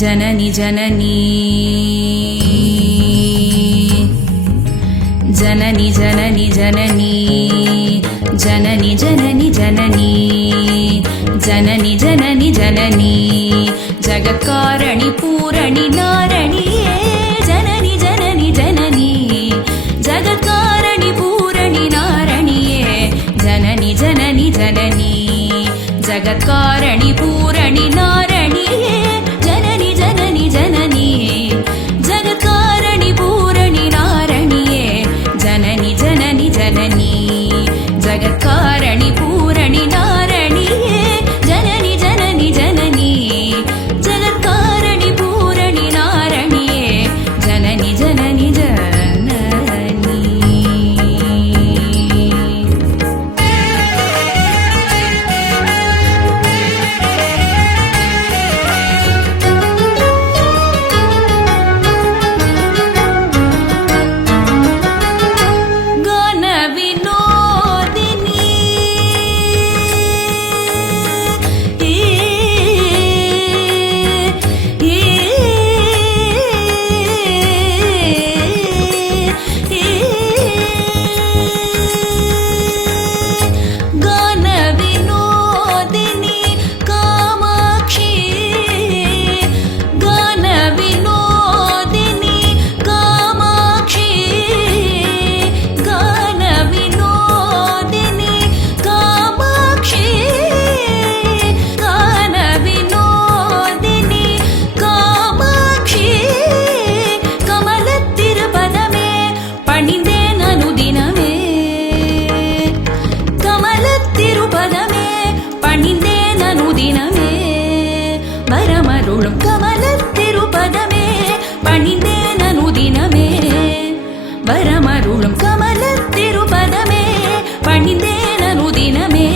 जननी जननी जननी जननी जननी जननी जननी जननी जननी जननी जननी जगत्कारणि पूरणि नारणिये जननी जननी जननी जगत्कारणि पूरणि नारणिये जननी जननी जननी जगत्कारणि पूरणि नारणिये जननी जननी जननी जगत्कारणि पूरणि नारणिये जननी जननी जननी जगत्कारणि पूरणि नारणिये जननी जननी जननी जगत्कारणि पूरणि नारणिये जननी जननी வரமருளும் கமலத்திருபதமே பணிந்தேனனுதினமே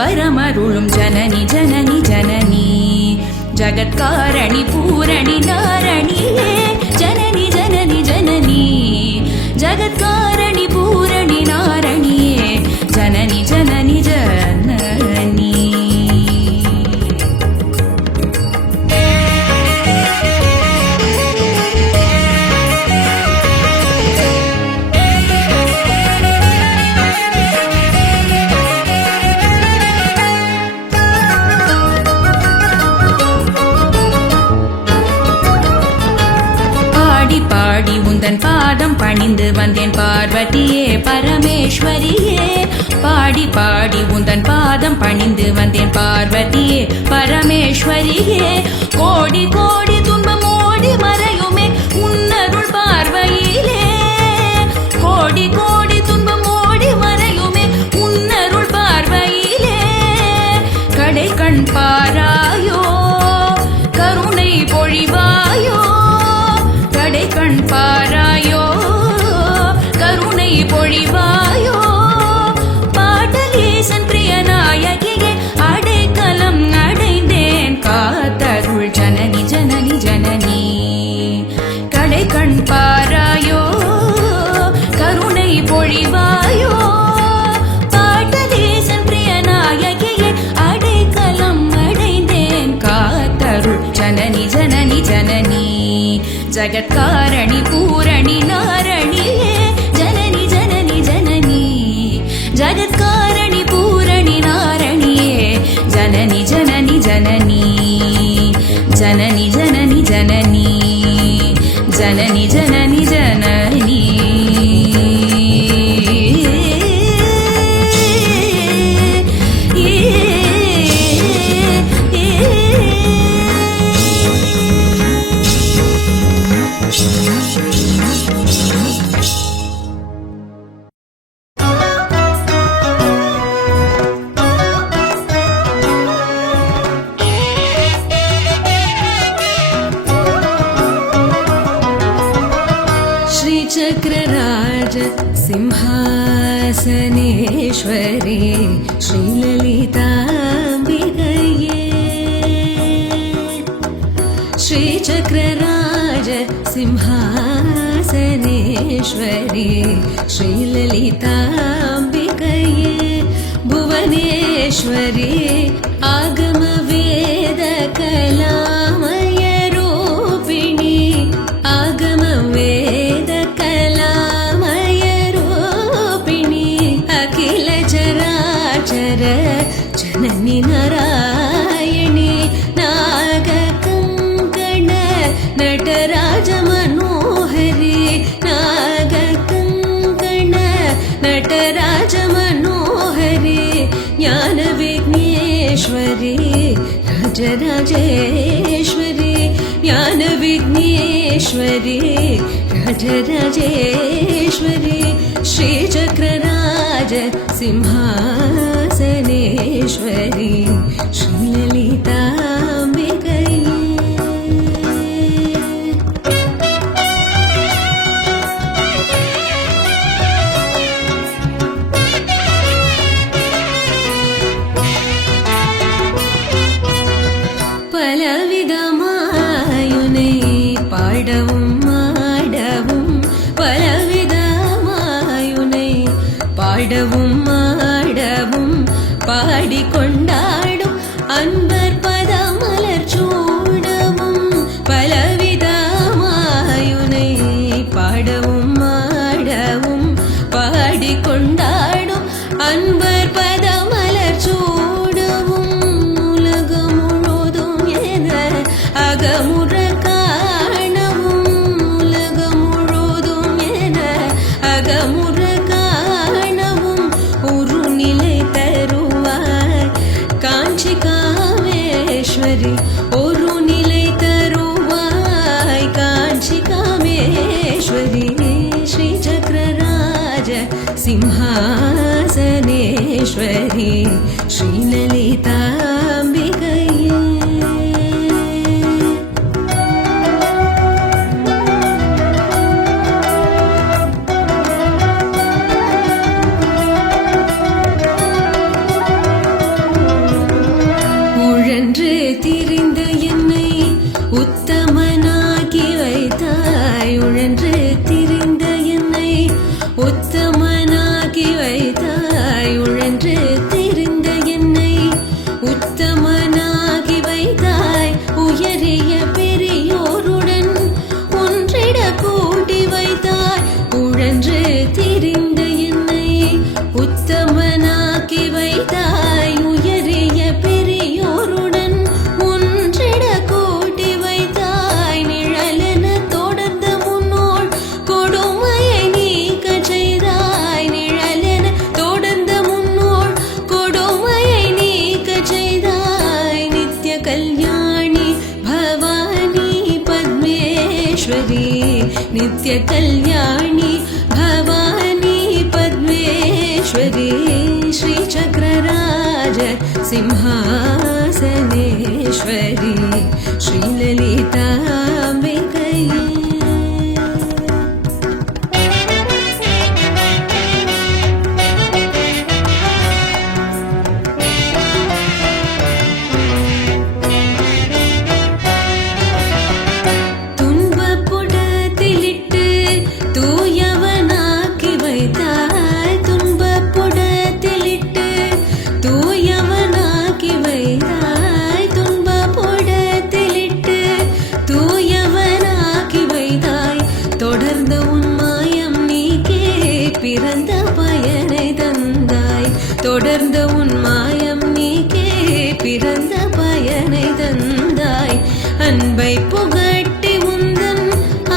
வரமருளும் जननी जननी जननी जगत्कारणि पूरणि नारणिये जननी जननी जननी जगत्कारणि पूरणि नारणिये जननी जननी जननी பாடி உந்தன் பாதம் பணிந்து வந்தேன் பார்வதியே பரமேஸ்வரியே பாடி பாடி உந்தன் பாதம் பணிந்து வந்தேன் பார்வதியே பரமேஸ்வரியே கோடி கோடி துன்பம் ஓடி மறையுமே உன்னருள் பார்வையிலே கோடி கோடி துன்பம் ஓடி மறையுமே உன்னருள் பார்வையிலே கடை கண் பாராயோ கருணை பொழிவாயோ கடை கண் பாராயோ கருணை பொழிவாயோ பாடலீசன் பிரியநாயகியே அடைக்கலம் அடைந்தேன் காத்தருள் ஜனனி ஜனனி ஜனனி கடை கண் பாராயோ கருணை பொழிவாயோ பாடலீசன் பிரியநாயகியே அடைக்கலம் அடைந்தேன் காத்தருள் ஜனனி ஜனனி ஜனனி जगत्कारणि पूरणि नारणिये जननी जननी जननी जगत्कारणि पूरणि नारणिये जननी जननी जननी जननी जननी जननी जननी जननी जननी श्रीचक्रराज सिंहासनेश्वरी श्रीललिताम्बिकये श्रीचक्रराज सिंहासनेश्वरी श्रीललिताम्बिकये भुवनेश्वरी आगमवेदकलामये विघ्नेश्वरी राजराजेश्वरी ज्ञानविघ्नेश्वरी राजराजेश्वरी श्रीचक्रराज सिंहासनेश्वरी श्रीललिताम्बिकये பலவிதமாயுனை பாடவும் ஆடவும் பலவிதமாயுனை பாடவும் ஆடவும் பாடிக்கொண்டாடும் அன்பர் பதமலர் சூடவும் பலவிதமாயுனை பாடவும் ஆடவும் பாடிக்கொண்டாடும் அன்பர் பதமலர் சூடவும் உலகம் முழுதும் என அகமுற காணவும் உலகம் முழுதும் என அகமுற காணவும் ஒரு நிலை தருவாய் காஞ்சி காமேஸ்வரி ஒரு நிலை தருவாய் காஞ்சி காமேஸ்வரி ஸ்ரீ சக்கரராஜ சிம்ஹாசனேஸ்வரி ஸ்ரீலலிதாம்பிகையே உழன்று திரிந்த என்னை உத்தமனாக்கி வைத்தாய் உழன்று திரிந்த என்னை உத்தமனாக்கி வைத்தாய் உழன்று திரிந்த என்னை உத்தமனாக்கி வைத்தாய் உயரிய பெரியோருடன் ஒன்றிட கூட்டி வைத்தாய் உழன்று திரிந்த என்னை உத்தமனாக்கி வைத்தாய் உயரிய பெரியோருடன் ஒன்றிட கூட்டி வைத்தாய் நிழலென தொடர்ந்த முன்னோள் கொடுமையை நீக்க செய்தாய் நிழலென தொடர்ந்த முன்னோள் கொடுமையை நீக்க செய்தாய் நித்ய கல்யாணி பவானி பத்மேஸ்வரி நித்ய கல்யாணி பவானி பத்மேஸ்வரி ஸ்ரீ சக்கரராஜ சிம்ஹாசனேஸ்வரி ஸ்ரீலலிதாம்பிகையே துன்பப்புடத்திலிட்டு தூயவனாக்கி வைத்தாய் துன்பப்புடத்திலிட்டு தூயவனாக்கி வைத்தாய் துன்பப்புடத்திலிட்டு தூயவனாக்கி வைத்தாய் தொடர்ந்த உன் மாயம் நீக்கே பிறந்த பயனை தந்தாய் தொடர்ந்த உன் மாயம் நீக்கே பிறந்த பயனை தந்தாய் அன்பை புகட்டி உந்தன்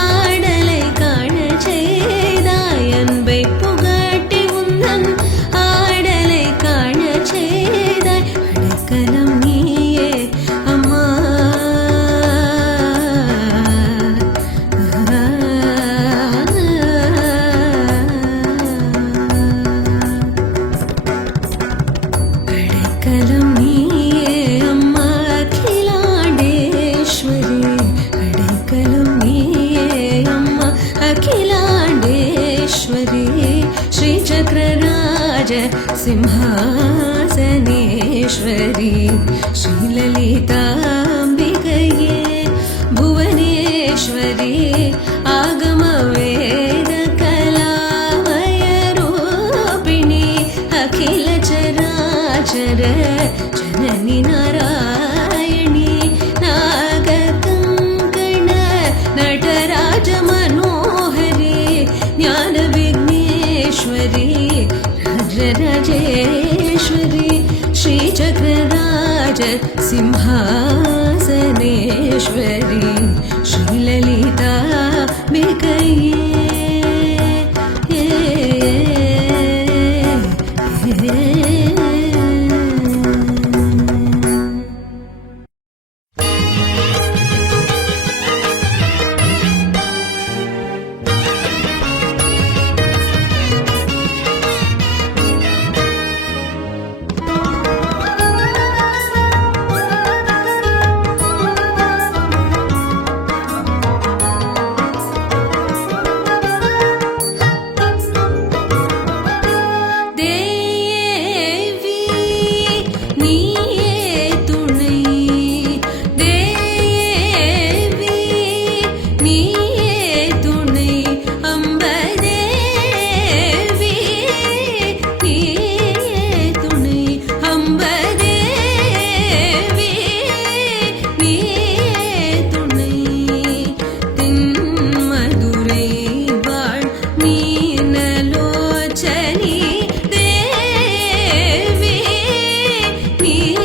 ஆடலை காண செய்தாய் அன்பை புகட்டி உந்தன் ஆடலை காண செய்தாய் அடைக்கலம் நீயே அம்மா அடைக்கலம் நீயே அம்மா அகிலாண்டேஸ்வரி அடைக்கலம் நீயே அம்மா அகிலாண்டேஸ்வரி ஸ்ரீ சக்கரராஜ சிம்ஹாசனேஸ்வரி ஸ்ரீலலிதாம்பிகையே புவனேஸ்வரி ஆகம வேத கலாமய ரூபிணி அகில ಚರಾಚರ ಜನನಿ ನಾರಾಯಣಿ ನಾಗಕಂಕಣ ನಟರಾಜ ಮನೋಹರಿ ಜ್ಞಾನ ವಿಘ್ನೇಶ್ವರಿ ರಾಜರಾಜೇಶ್ವರಿ ಶ್ರೀ ಚಕ್ರರಾಜ ಸಿಂಹಾಸನೇಶ್ವರಿ ಶ್ರೀಲಲಿತಾಂಬಿಕೆಯೇ நீயே துணை தேவி நீயே துணை அம்பதேவி நீயே துணை அம்பதேவி நீயே துணை தென்மதுரை வாழ் மீனலோச்சனி தேவி நீயே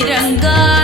ரங்கா